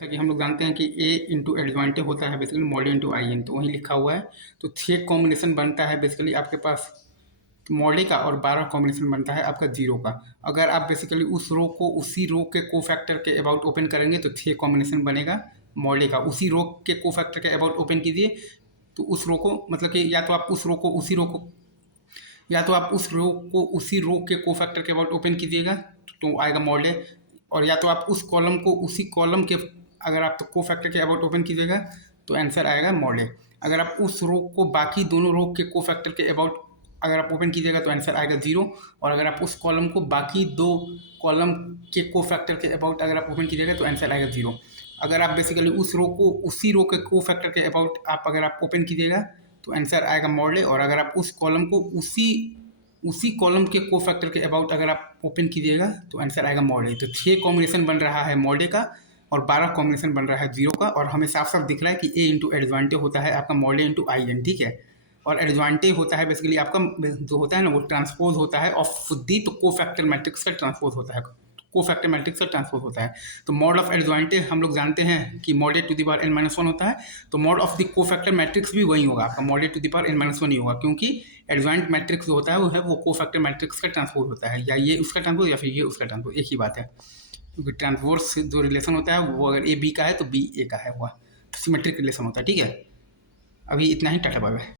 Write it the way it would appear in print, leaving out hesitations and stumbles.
जैसा कि हम लोग जानते हैं कि ए इंटू एडजॉइंटे होता है basically mod into I n, तो वहीं लिखा हुआ है। तो 6 कॉम्बिनेशन बनता है बेसिकली आपके पास मॉडे का, और 12 कॉम्बिनेशन बनता है आपका जीरो का। अगर आप बेसिकली उस रो को उसी रो के को फैक्टर के अबाउट ओपन करेंगे तो 6 कॉम्बिनेशन बनेगा मॉडे का। उसी रो के को फैक्टर के अबाउट ओपन कीजिए तो उस रो को, मतलब कि या तो आप उस रो को उसी रो को, या तो आप उस रो को उसी रो के को फैक्टर के अबाउट ओपन कीजिएगा तो आएगा मॉडे, और या तो आप उस कॉलम को उसी कॉलम के, अगर आप तो को फैक्टर के अबाउट ओपन कीजिएगा तो आंसर आएगा मॉडे। अगर आप उस रो को बाकी दोनों रो के को फैक्टर के अबाउट अगर आप ओपन कीजिएगा तो आंसर आएगा जीरो, और अगर आप उस कॉलम को बाकी दो कॉलम के को फैक्टर के अबाउट अगर आप ओपन कीजिएगा तो आंसर आएगा जीरो। अगर आप बेसिकली उस रो को उसी रो के को फैक्टर के अबाउट अगर आप ओपन कीजिएगा तो आंसर आएगा मॉडे, और अगर आप उस कॉलम को उसी कॉलम के को फैक्टर के अबाउट अगर आप ओपन कीजिएगा तो आंसर आएगा मॉडे। तो 6 कॉम्बिनेशन बन रहा है मॉडे का और 12 कॉम्बिनेशन बन रहा है जीरो का, और हमें साफ साफ दिख रहा है कि ए इंटू एडजॉइंटे होता है आपका मॉडे इंटू आई एन, ठीक है। और एडजॉइंटे होता है बेसिकली आपका जो होता है ना वो ट्रांसपोज होता है ऑफ दी, तो को फैक्टर मैट्रिक्स का ट्रांसपोज होता है, को फैक्टर मैट्रिक्स का ट्रांसपोज होता है। तो मॉड ऑफ एडजॉइंटे हम लोग जानते हैं कि mod A to the power N minus one होता है, तो mod of the cofactor matrix भी वही होगा आपका, mod A to the power N minus one ही होगा, क्योंकि एडजॉइंट मैट्रिक्स जो होता है वो को फैक्टर मैट्रिक्स का ट्रांसपोज होता है, या ये उसका ट्रांसपोज या फिर ये उसका ट्रांसपोज, एक ही बात है। क्योंकि ट्रांसपोज जो रिलेशन होता है वो अगर ए बी का है तो बी ए का है, हुआ सिमेट्रिक रिलेशन होता है, ठीक है। अभी इतना ही, टाटा बाय बाय।